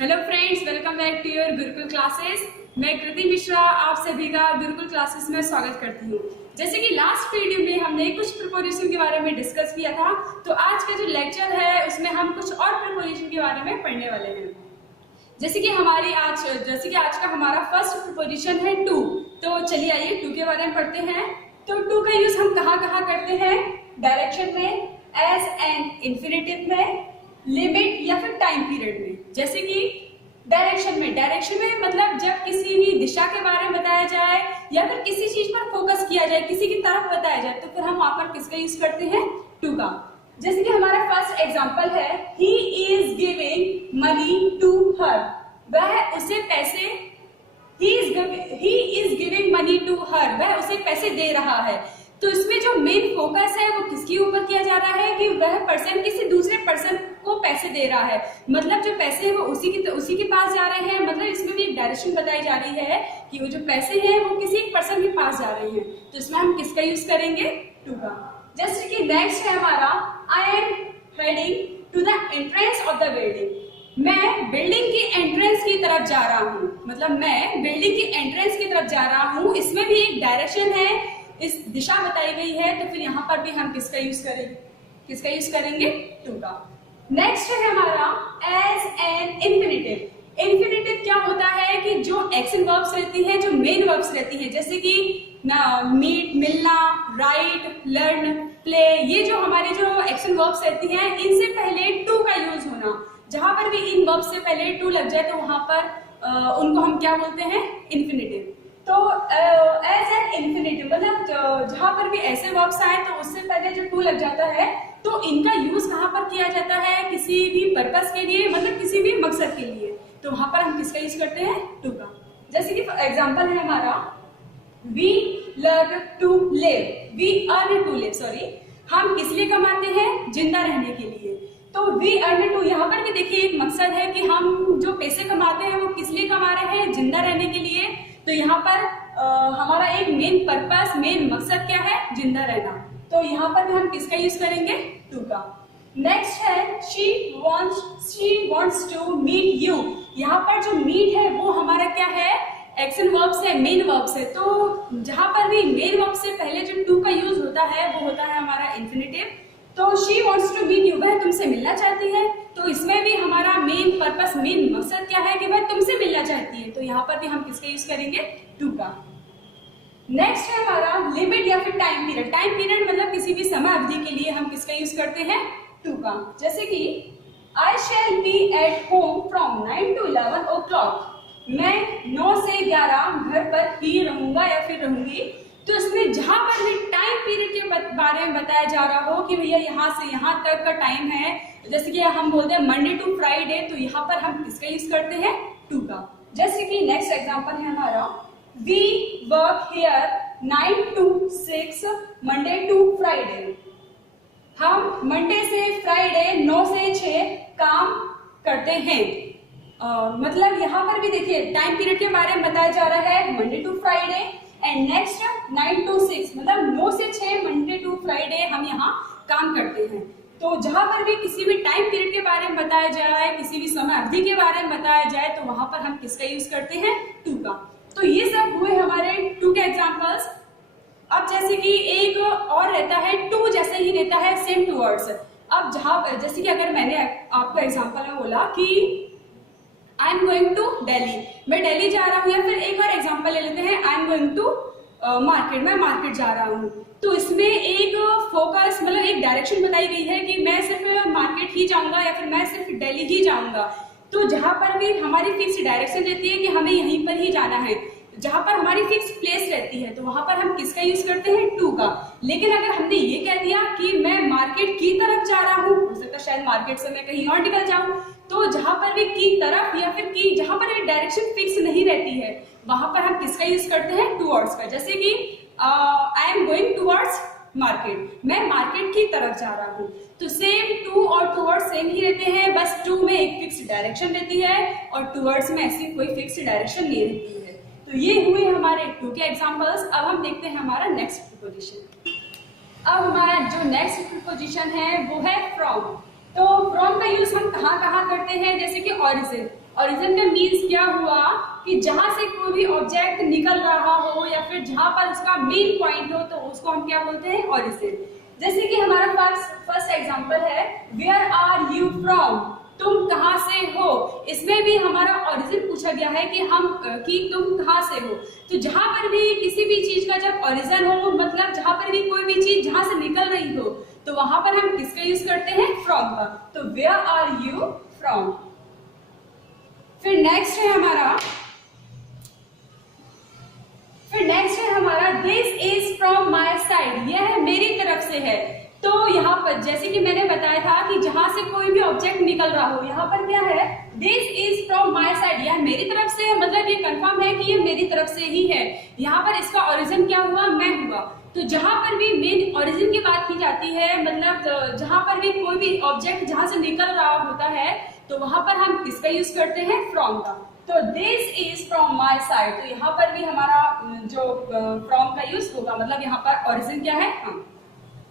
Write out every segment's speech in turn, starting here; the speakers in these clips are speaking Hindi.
Hello friends, welcome back to your Gurukul classes. मैं कृति मिश्रा आप सभी का गुरुकुल क्लासेस में स्वागत करती हूँ। जैसे कि लास्ट वीडियो में हमने कुछ प्रीपोजिशन के बारे में डिस्कस किया था, तो आज का जो लेक्चर है उसमें हम कुछ और प्रीपोजिशन के बारे में पढ़ने वाले हैं। जैसे कि आज का हमारा फर्स्ट प्रीपोजिशन है टू। तो चलिए आइए टू के बारे में पढ़ते हैं। तो टू का यूज हम कहाँ कहाँ करते हैं? डायरेक्शन में, एज एन इंफिनिटिव में, लिमिट या फिर टाइम पीरियड में। जैसे कि डायरेक्शन में मतलब जब किसी भी दिशा के बारे में बताया जाए या फिर किसी चीज पर फोकस किया जाए, किसी की तरफ बताया जाए, तो फिर हम वहां पर किसका यूज करते हैं? टू का। जैसे कि हमारा फर्स्ट एग्जांपल है, he is giving money to her. वह उसे पैसे, he is giving money to her, वह उसे पैसे दे रहा है। तो इसमें जो मेन फोकस है वो किसके ऊपर किया जा रहा है कि वह पर्सन किसी दूसरे पर्सन को पैसे दे रहा है। मतलब जो पैसे हैं वो उसी के पास जा रहे हैं। मतलब इसमें भी एक डायरेक्शन बताई जा रही है कि वो जो पैसे हैं वो किसी एक पर्सन के पास जा रहे हैं। तो इसमें हम किसका यूज करेंगे? टू का। जैसे कि नेक्स्ट है हमारा, I am heading to the entrance of the building. मैं बिल्डिंग की एंट्रेंस की तरफ जा रहा हूँ। मतलब मैं बिल्डिंग की एंट्रेंस की तरफ जा रहा हूँ। इसमें भी एक डायरेक्शन है, इस दिशा बताई गई है। तो फिर यहाँ पर भी हम किसका यूज करेंगे? टू का। नेक्स्ट है हमारा एज एन इंफिनिटिव। इंफिनिटिव क्या होता है कि जो एक्शन वर्ब्स रहती है, जो मेन वर्ब्स रहती है, जैसे कि मीट, मिलना, राइट, लर्न, प्ले, ये जो हमारे जो एक्शन वर्ब्स रहती हैं, इनसे पहले टू का यूज होना। जहां पर भी इन वर्ब्स से पहले टू लग जाए तो वहां पर उनको हम क्या बोलते हैं? इंफिनिटिव। तो एज एन इंफिनिटिव मतलब जहां पर भी ऐसे वर्ब्स आए तो उससे पहले जो टू लग जाता है, तो इनका यूज कहाँ पर किया जाता है? किसी भी पर्पस के लिए, मतलब किसी भी मकसद के लिए। तो वहां पर हम किसका यूज करते हैं? टू का। जैसे कि एग्जांपल है हमारा, we learn to live, we earn to live, sorry, हम किस लिए कमाते हैं? जिंदा रहने के लिए। तो वी अर्न टू, यहाँ पर भी देखिए एक मकसद है कि हम जो पैसे कमाते हैं वो किस लिए कमा रहे हैं? जिंदा रहने के लिए। तो यहाँ पर हमारा एक मेन पर्पस, मेन मकसद क्या है? जिंदा रहना। तो यहाँ पर भी हम किसका यूज करेंगे? टू का। नेक्स्ट है, she wants to meet you. यहाँ पर जो मीट है वो हमारा क्या है? एक्शन वर्ब्स है, मेन वर्ब्स है। तो जहां पर भी मेन वर्ब से पहले जो टू का यूज होता है वो होता है हमारा इंफिनिटिव। तो she wants to meet you, वह तुमसे मिलना चाहती है। तो इसमें भी हमारा मेन पर्पस, मेन मकसद क्या है कि वह तुमसे मिलना चाहती है। तो यहाँ पर भी हम किसका यूज करेंगे? टू का। नेक्स्ट है हमारा लिमिट या फिर टाइम पीरियड। टाइम पीरियड मतलब किसी भी समय अवधि के लिए हम किसका यूज करते हैं? टू का। जैसे कि I shall be at home from 9 to 11 o'clock। मैं 9 से 11 घर पर ही रहूंगा या फिर रहूंगी। तो इसमें जहां पर भी टाइम पीरियड के बारे में बताया जा रहा हो कि भैया यहाँ से यहाँ तक का टाइम है, जैसे कि हम बोलते हैं मंडे टू फ्राइडे, तो यहाँ पर हम किसका यूज करते हैं? टू का। जैसे कि नेक्स्ट एग्जांपल है हमारा, we work here 9 to 6 Monday to Friday. हम मंडे से फ्राइडे 9 से 6 काम करते हैं। मतलब यहाँ पर भी देखिए टाइम पीरियड के बारे में बताया जा रहा है, Monday to Friday. And next 9 to 6 मतलब 9 से 6 मंडे टू फ्राइडे हम यहाँ काम करते हैं। तो जहां पर भी किसी भी टाइम पीरियड के बारे में बताया जाए, किसी भी समय अवधि के बारे में बताया जाए, तो वहां पर हम किसका यूज करते हैं? टू का। तो ये सब हुए हमारे टू के एग्जांपल्स। अब जैसे कि एक और रहता है, टू जैसे ही रहता है सेम टू वर्ड्स। अब जैसे कि अगर मैंने आपको एग्जांपल में बोला कि I am going to Delhi, मैं दिल्ली जा रहा हूँ, या फिर एक और एग्जांपल ले लेते हैं, I am going to market, मैं मार्केट जा रहा हूँ। तो इसमें एक फोकस मतलब एक डायरेक्शन बताई गई है कि मैं सिर्फ मार्केट ही जाऊंगा या फिर मैं सिर्फ दिल्ली ही जाऊंगा। तो जहां पर भी हमारी फिक्स डायरेक्शन रहती है कि हमें यहीं पर ही जाना है, जहां पर हमारी फिक्स प्लेस रहती है, तो वहां पर हम किसका यूज करते हैं? टू का। लेकिन अगर हमने ये कह दिया कि मैं मार्केट की तरफ जा रहा हूँ, हो सकता है शायद मार्केट से मैं कहीं और निकल जाऊं, तो जहां पर भी की तरफ या फिर की जहां पर एक डायरेक्शन फिक्स नहीं रहती है, वहां पर हम किसका यूज करते हैं? टूवर्ड्स का। जैसे कि I am going towards market, मैं मार्केट की तरफ जा रहा हूँ। तो सेम टू और टूवर्ड्स सेम ही रहते हैं, बस टू में एक फिक्स डायरेक्शन रहती है और टूवर्ड्स में ऐसी कोई फिक्स डायरेक्शन नहीं रहती है। तो ये हुए हमारे टू के एग्जांपल्स। अब हम देखते हैं हमारा नेक्स्ट प्रीपोजिशन। अब हमारा जो नेक्स्ट प्रीपोजिशन है वो है फ्रॉम। तो फ्रॉम का यूज हम कहाँ कहाँ करते हैं, जैसे कि ओरिजिन। ओरिजिन का मीन्स क्या हुआ कि जहां से कोई भी ऑब्जेक्ट निकल रहा हो या फिर जहां पर उसका मेन पॉइंट हो तो उसको हम क्या बोलते हैं, ओरिजिन। जैसे कि हमारा फर्स्ट एग्जांपल है वेयर आर यू फ्रॉम, तुम कहाँ से हो। इसमें भी हमारा ओरिजिन पूछा गया है कि तुम कहाँ से हो। तो जहां पर भी किसी भी चीज का जब ओरिजिन हो, मतलब जहां पर भी कोई भी चीज जहां से निकल रही हो, तो वहां पर हम किसका यूज करते हैं, फ्रॉम का। तो वेयर आर यू फ्रॉम। फिर नेक्स्ट है हमारा this is from my side, यह मेरी तरफ से है। तो यहाँ पर जैसे कि मैंने बताया था कि जहां से कोई भी ऑब्जेक्ट निकल रहा हो, यहाँ पर क्या है, this is from my side, यह मेरी तरफ से है, मतलब ये कंफर्म है कि ये मेरी तरफ से ही है। यहाँ पर इसका ओरिजिन क्या हुआ, मैं हुआ। तो जहां पर भी मेन ओरिजिन की बात की जाती है, मतलब जहां पर भी कोई भी ऑब्जेक्ट जहां से निकल रहा होता है, तो वहां पर हम किसका यूज करते हैं, फ्रॉम का। तो this is from my side, तो यहाँ पर भी हमारा जो फ्रॉम का यूज होगा, मतलब यहाँ पर ओरिजिन क्या है, हम।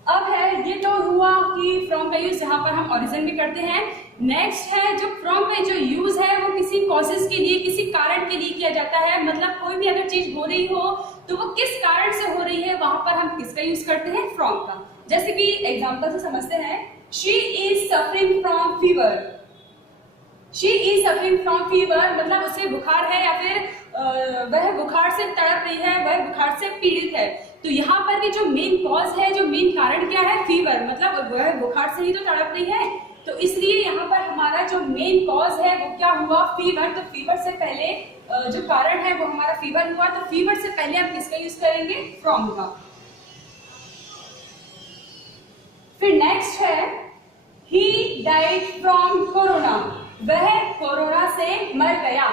अब है, ये तो हुआ कि फ्रॉम का यूज यहाँ पर हम ओरिजिन भी करते हैं। नेक्स्ट है जो फ्रॉम का जो यूज है वो किसी कॉजेस के लिए, किसी कारण के लिए किया जाता है। मतलब कोई भी अगर चीज हो रही हो तो वो किस कारण से हो रही है, वहां पर हम किसका यूज करते हैं, फ्रॉम का। जैसे कि एग्जांपल से समझते हैं, she is suffering from fever. She is suffering from fever मतलब उसे बुखार है या फिर वह बुखार से तड़प रही है, वह बुखार से पीड़ित है। तो यहाँ पर भी जो मेन कॉज है, जो मेन कारण क्या है, फीवर, मतलब वह बुखार से ही तो तड़प रही है। तो इसलिए यहाँ पर हमारा जो मेन कॉज है वो क्या हुआ, फीवर। तो फीवर से पहले जो कारण है वो हमारा फीवर हुआ। तो फीवर से पहले हम किसका यूज करेंगे, फ्रॉम का। फिर नेक्स्ट है ही डाइड फ्रॉम कोरोना, वह कोरोना से मर गया।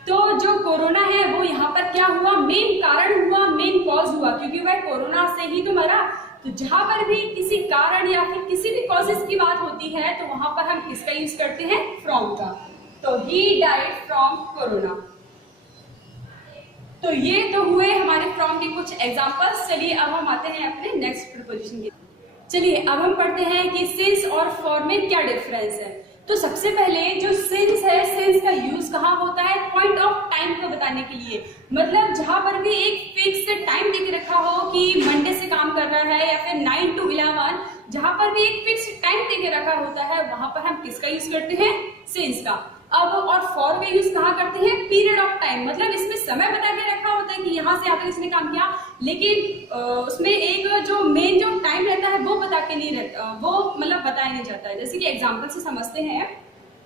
तो जो कोरोना है वो यहाँ पर क्या हुआ, मेन कारण हुआ, मेन कॉज हुआ, क्योंकि वह कोरोना से ही तो मरा। तो जहां पर भी किसी कारण या फिर किसी भी कॉजेस की बात होती है तो वहां पर हम किसका यूज करते हैं, फ्रॉम का। तो ही डाइड फ्रॉम कोरोना। तो ये तो हुए हमारे फ्रॉम के कुछ एग्जांपल्स। चलिए अब हम आते हैं अपने नेक्स्ट प्रीपोजिशन के। चलिए अब हम पढ़ते हैं कि सिंस और फॉर में क्या डिफरेंस है। तो सबसे पहले जो सिंस है, सिंस का यूज कहाँ होता है, पॉइंट ऑफ टाइम को बताने के लिए। मतलब जहां पर भी एक फिक्स टाइम देके रखा हो कि मंडे से काम कर रहा है या फिर 9 to 11, जहां पर भी एक फिक्स टाइम देके रखा होता है वहां पर हम किसका यूज करते हैं, सिंस का। अब और फॉर का यूज कहाँ करते हैं, पीरियड ऑफ टाइम, मतलब इसमें समय बता के रखा होता है कि यहाँ से यहाँ तक इसने काम किया, लेकिन उसमें एक जो मेन जो टाइम रहता है वो बता के नहीं रहता, वो मतलब बताया नहीं जाता है। जैसे कि एग्जांपल से समझते हैं,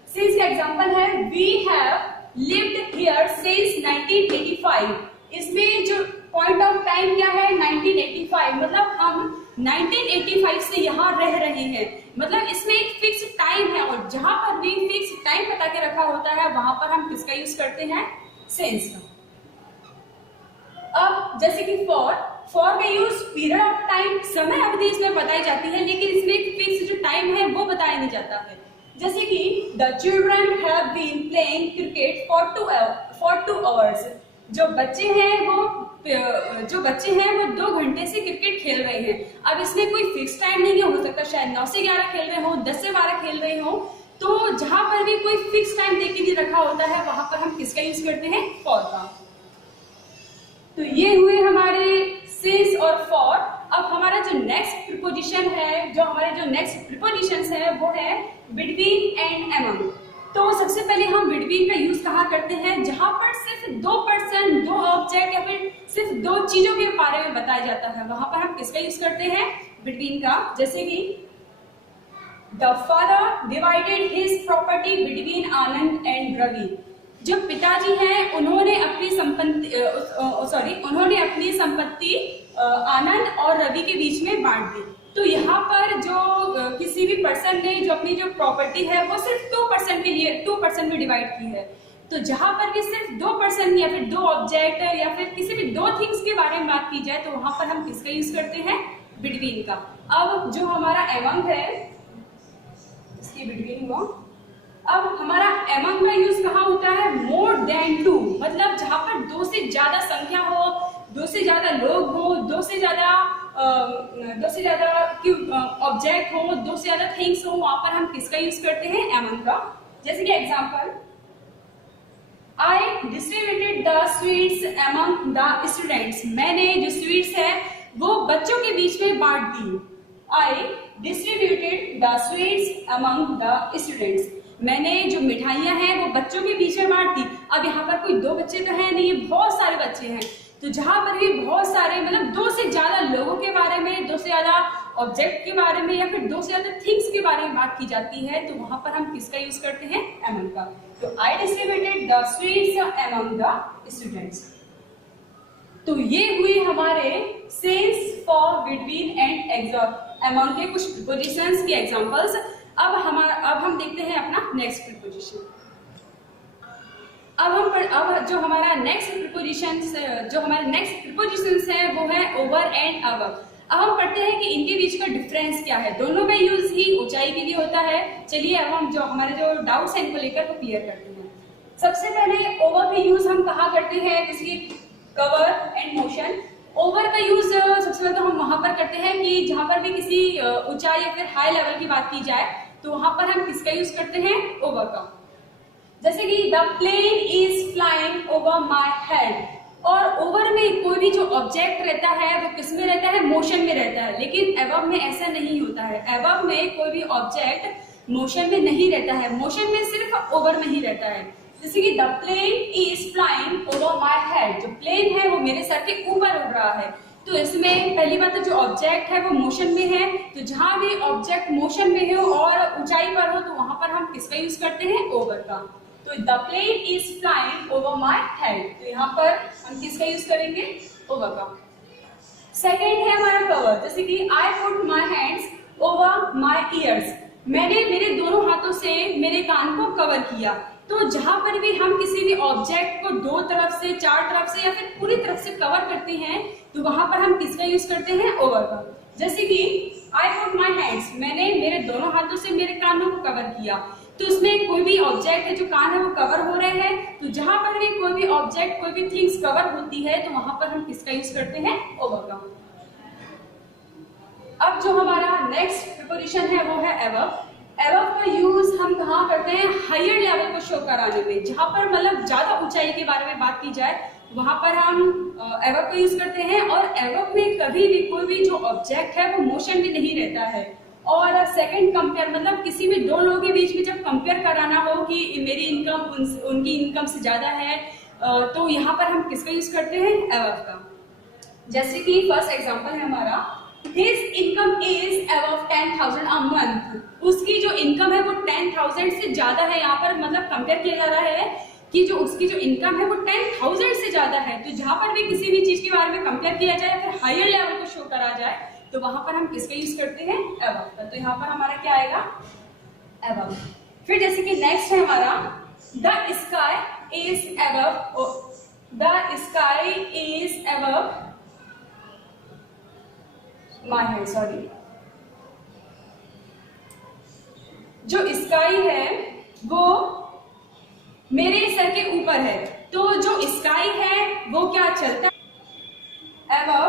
सिंस का एग्जांपल है we have lived here since 1985। इसमें जो पॉइंट ऑफ टाइम क्या है, 1985, मतलब हम 1985 से यहाँ रह रहे हैं। मतलब इसमें एक फिक्स टाइम है और जहां पर भी फिक्स टाइम बता के रखा होता है वहां पर हम किसका यूज करते हैं, सिंस का। अब जैसे कि फॉर का यूज पीरियड ऑफ टाइम, समय अवधि इसमें बताई जाती है, लेकिन इसमें एक फिक्स जो टाइम है वो बताया नहीं जाता है। जैसे कि the children have been playing cricket for 2 hours। जो बच्चे हैं वो 2 घंटे से क्रिकेट खेल रहे हैं। अब इसमें कोई फिक्स टाइम नहीं है, हो सकता है शायद 9 से 11 खेल रहे हो, 10 से 12 खेल रहे हो। तो जहां पर भी कोई फिक्स टाइम देके नहीं रखा होता है वहां पर हम किसका यूज करते हैं, फॉर का। तो ये हुए हमारे सिंस और फॉर। अब हमारा जो नेक्स्ट प्रीपोजिशन है, जो हमारे जो नेक्स्ट प्रीपोजिशंस है वो है बिटवीन एंड अमंग। तो सबसे पहले हम बिटवीन का यूज कहाँ करते हैं, जहां पर सिर्फ 2 पर्सन, 2 ऑब्जेक्ट या फिर सिर्फ 2 चीजों के बारे में बताया जाता है, वहां पर हम किसका यूज करते हैं, बिटवीन का। जैसे कि the father divided his property between Anand and Ravi. जो पिताजी हैं उन्होंने अपनी संपत्ति आनंद और रवि के बीच में बांट दी। तो यहाँ पर जो किसी भी पर्सन ने जो अपनी जो प्रॉपर्टी है वो सिर्फ 2% के लिए 2% में डिवाइड की है। तो जहां पर भी सिर्फ 2 पर्सन या फिर 2 ऑब्जेक्ट या फिर किसी भी 2 थिंग्स के बारे में बात की जाए तो वहां पर हम किसका यूज करते हैं, बिटवीन का। अब जो हमारा अमंग है, इसकी बिटवीन हुआ। अब हमारा अमंग का यूज कहाँ होता है, मोर देन 2, मतलब जहां पर 2 से ज्यादा संख्या हो, 2 से ज्यादा लोग हो, 2 से ज्यादा दो से ज्यादा ऑब्जेक्ट हो, दो से ज्यादा थिंग्स हो, वहां पर हम किसका यूज करते हैं? एमंग का। जैसे कि example, I distributed the sweets among the students. मैंने जो स्वीट्स है वो बच्चों के बीच में बांट दी। I distributed the sweets among the students. मैंने जो मिठाइयां हैं वो बच्चों के बीच में बांट दी। अब यहाँ पर कोई दो बच्चे तो है नहीं, बहुत सारे बच्चे हैं, तो जहां पर भी बहुत सारे मतलब दो से ज्यादा लोगों के बारे में, दो से ज्यादा ऑब्जेक्ट के बारे में या फिर दो से ज्यादा थिंग्स के बारे में बात की जाती है, तो वहां पर हम किसका यूज करते हैं? एमंग का। तो I distributed the sweets among the students. तो ये हुई हमारे sense, for, between and among के कुछ प्रीपोजिशंस की एग्जांपल्स। अब हम देखते हैं अपना नेक्स्ट प्रीपोजिशन। अब जो हमारा नेक्स्ट प्रीपोजिशंस है वो है ओवर एंड अबव। अब हम पढ़ते हैं कि इनके बीच का डिफरेंस क्या है। दोनों में यूज ही ऊंचाई के लिए होता है। चलिए अब हम जो हमारे जो डाउट्स हैं इनको लेकर वो क्लियर करते हैं। सबसे पहले ओवर का यूज हम कहाँ करते हैं? जैसे कि कवर एंड मोशन। ओवर का यूज सबसे पहले तो हम वहां पर करते हैं कि जहां पर भी किसी ऊंचाई या फिर हाई लेवल की बात की जाए तो वहां पर हम किसका यूज करते हैं? ओवर का। जैसे कि the plane is flying over my head. और ओवर में कोई भी जो ऑब्जेक्ट रहता है वो किस में रहता है? मोशन में रहता है। लेकिन एबव में ऐसा नहीं होता है। एबव में कोई भी ऑब्जेक्ट मोशन में नहीं रहता है, मोशन में सिर्फ ओवर में ही रहता है। जैसे कि the plane is flying over my head. जो प्लेन है वो मेरे सर के ऊपर उड़ रहा है। तो इसमें पहली बात तो जो ऑब्जेक्ट है वो मोशन में है, तो जहां भी ऑब्जेक्ट मोशन में हो और ऊंचाई पर हो तो वहां पर हम किसका यूज करते हैं? ओवर का। तो the plane is flying over my head, तो यहाँ पर हम किसका यूज करेंगे? ओवर का। सेकेंड है हमारा कवर। जैसे कि I put my hands over my years. मैंने मेरे दोनों हाथों से मेरे कान को कवर किया। तो जहां पर भी हम किसी भी ऑब्जेक्ट को दो तरफ से, चार तरफ से या फिर पूरी तरफ से कवर करते हैं तो वहां पर हम किसका यूज करते हैं? ओवर का। जैसे कि आई पुट माई हैंड्स, मैंने मेरे दोनों हाथों से मेरे कानों को कवर किया। तो इसमें कोई भी ऑब्जेक्ट है जो कान है वो कवर हो रहे हैं, तो जहां पर भी कोई भी ऑब्जेक्ट, कोई भी थिंग्स कवर होती है तो वहां पर हम किसका यूज करते हैं? ओवर का। अब जो हमारा नेक्स्ट प्रीपोजिशन है वो है एबव। एबव का यूज हम कहाँ करते हैं? हायर लेवल को शो कराने में। जहां पर मतलब ज्यादा ऊंचाई के बारे में बात की जाए वहां पर हम एबव का यूज करते हैं। और एबव में कभी भी कोई भी जो ऑब्जेक्ट है वो मोशन में नहीं रहता है। और सेकंड कंपेयर, मतलब किसी भी दो लोगों के बीच में जब कंपेयर कराना हो कि मेरी इनकम उनकी इनकम से ज्यादा है, तो यहाँ पर हम किसका यूज करते हैं? एबव का। जैसे कि फर्स्ट एग्जांपल है हमारा, His income is above 10,000 a month. उसकी जो इनकम है वो 10,000 से ज्यादा है। यहाँ पर मतलब कंपेयर किया जा रहा है कि जो उसकी जो इनकम है वो 10,000 से ज्यादा है। तो जहां पर भी किसी भी चीज के बारे में कंपेयर किया जाए फिर हायर लेवल को शो करा जाए तो वहां पर हम किसका यूज करते हैं? एबव का। तो यहाँ पर हमारा क्या आएगा? एबव। फिर जैसे कि नेक्स्ट है हमारा, the sky is above, the sky is above my head. Sorry, जो स्काई है वो मेरे सर के ऊपर है। तो जो स्काई है वो क्या चलता है? Above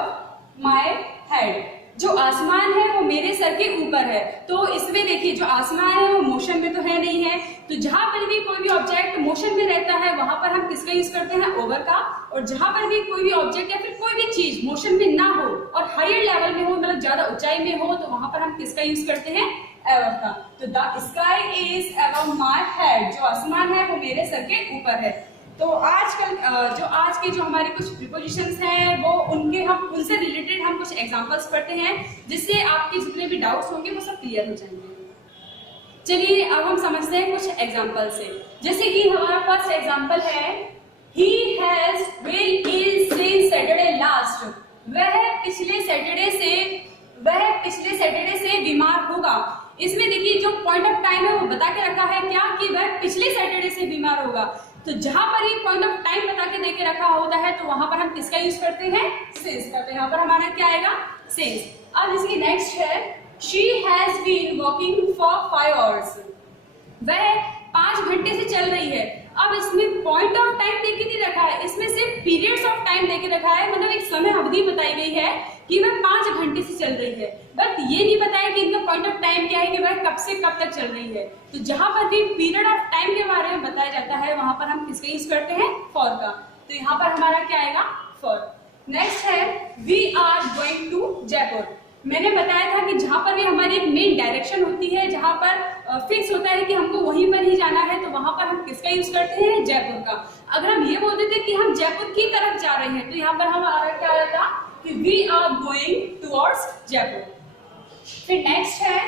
my head. जो आसमान है वो मेरे सर के ऊपर है। तो इसमें देखिए जो आसमान है वो मोशन में तो है नहीं है, तो जहां पर भी कोई भी ऑब्जेक्ट मोशन में रहता है वहां पर हम किसका यूज करते हैं? ओवर का। और जहां पर भी कोई भी ऑब्जेक्ट या फिर कोई भी चीज मोशन में ना हो और हायर लेवल में हो, मतलब ज्यादा ऊंचाई में हो, तो वहां पर हम किसका यूज करते हैं? एबव का। तो the sky is above my head. जो आसमान है वो मेरे सर के ऊपर है। तो आजकल आज के जो हमारे कुछ प्रीपोजिशंस हैं वो उनसे रिलेटेड हम कुछ एग्जांपल्स पढ़ते हैं जिससे आपके जितने भी डाउट्स होंगे वो सब क्लियर हो जाएंगे। चलिए अब हम समझते हैं कुछ एग्जांपल से। जैसे कि हमारा फर्स्ट एग्जांपल है, he has been ill since Saturday last. वह पिछले सैटरडे से बीमार होगा। इसमें देखिए जो पॉइंट ऑफ टाइम है वो बता के रखा है क्या कि वह पिछले सैटरडे से बीमार होगा। तो जहां पर ये पॉइंट ऑफ टाइम बता के देके रखा होता है तो वहां पर हम किसका यूज करते हैं? सिंस का। तो यहाँ पर हमारा क्या आएगा? सिंस। अब इसकी नेक्स्ट है, she has been walking for 5 hours। वह 5 घंटे से चल रही है। अब इसमें पॉइंट ऑफ टाइम देके नहीं रखा है, इसमें सिर्फ पीरियड्स ऑफ टाइम देके रखा है, मतलब एक समय अवधि बताई गई है कि वह 5 घंटे से चल रही है, बट ये नहीं बताया कि इनका पॉइंट ऑफ टाइम क्या है कि वह कब से कब तक चल रही है। तो जहां पर भी पीरियड ऑफ टाइम के बारे में बताया जाता है वहां पर हम किसका यूज करते हैं, फॉर का। तो यहाँ पर हमारा क्या आएगा, फॉर। नेक्स्ट है we are going to Jaipur. मैंने बताया था कि जहां पर भी हमारी एक मेन डायरेक्शन होती है, जहां पर फिक्स होता है कि हमको वहीं पर ही जाना है, तो वहां पर हम किसका यूज करते हैं, जयपुर का। अगर हम ये बोलते थे कि हम जयपुर की तरफ जा रहे हैं तो यहाँ पर हमारा क्या आ जाता कि we are going towards Jaipur. फिर नेक्स्ट है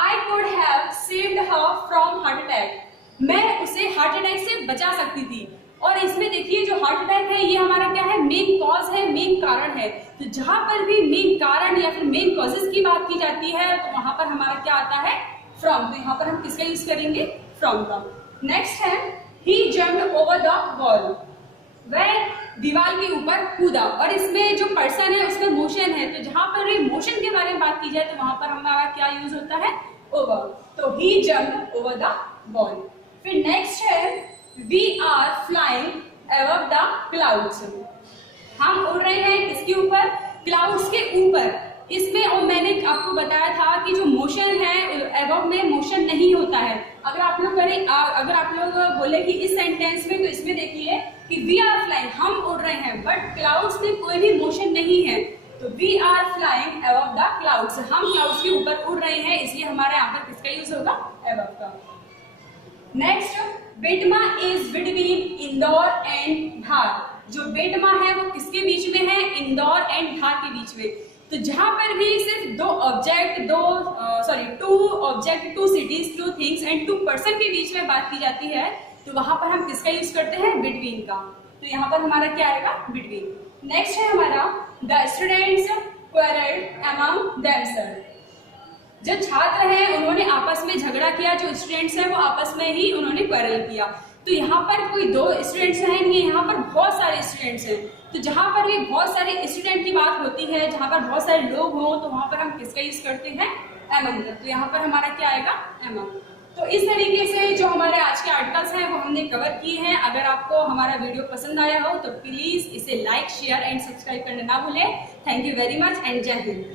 I could have saved her from heart attack. मैं उसे हार्ट अटैक से बचा सकती थी। और इसमें देखिए जो हार्ट अटैक है ये हमारा क्या है, मेन कॉज है, मेन कारण है। तो जहां पर भी मेन कारण या फिर मेन कॉजेस की बात की जाती है तो वहां पर हमारा क्या आता है, फ्रॉम। तो यहाँ पर हम किसका यूज करेंगे, फ्रॉम का। नेक्स्ट है ही जम्प्ड ओवर द वॉल। वह दीवार के ऊपर कूदा। और इसमें जो पर्सन है उसमें मोशन है, तो जहां पर मोशन के बारे में बात की जाए तो वहां पर हमारा क्या यूज होता है, ओवर। तो ही जम्प्ड ओवर द वॉल। फिर नेक्स्ट है We are flying above the clouds। हम उड़ रहे हैं किसके ऊपर, क्लाउड्स के ऊपर। इसमें और मैंने आपको बताया था कि जो मोशन है above में मोशन नहीं होता है। अगर आप लोग बोले कि इस सेंटेंस में, तो इसमें देखिए कि we are flying, हम उड़ रहे हैं, बट क्लाउड्स में कोई भी मोशन नहीं है। तो we are flying above the clouds, हम क्लाउड्स के ऊपर उड़ रहे हैं, इसलिए हमारे यहाँ पर किसका यूज होगा, above का। Next, Betma is between Indore and Dhar. जो बेटमा है वो किसके बीच में है, इंदौर एंड धार के बीच में। तो जहां पर भी सिर्फ two object, two cities, two things and two person के बीच में बात की जाती है तो वहां पर हम किसका यूज करते हैं, बिटवीन का। तो यहाँ पर हमारा क्या आएगा, बिटवीन। नेक्स्ट है हमारा the students quarrelled among themselves. जो छात्र हैं उन्होंने आपस में झगड़ा किया, जो स्टूडेंट्स हैं वो आपस में ही उन्होंने क्वेरल किया। तो यहाँ पर कोई 2 स्टूडेंट्स हैं नहीं, यहाँ पर बहुत सारे स्टूडेंट्स हैं। तो जहाँ पर भी बहुत सारे स्टूडेंट की बात होती है, जहाँ पर बहुत सारे लोग हों, तो वहां पर हम किसका यूज करते हैं, अमंग। तो यहाँ पर हमारा क्या आएगा, अमंग। तो इस तरीके से जो हमारे आज के आर्टिकल्स हैं वो हमने कवर किए हैं। अगर आपको हमारा वीडियो पसंद आया हो तो प्लीज इसे लाइक, शेयर एंड सब्सक्राइब करना ना भूलें। Thank you very much and जय हिंद।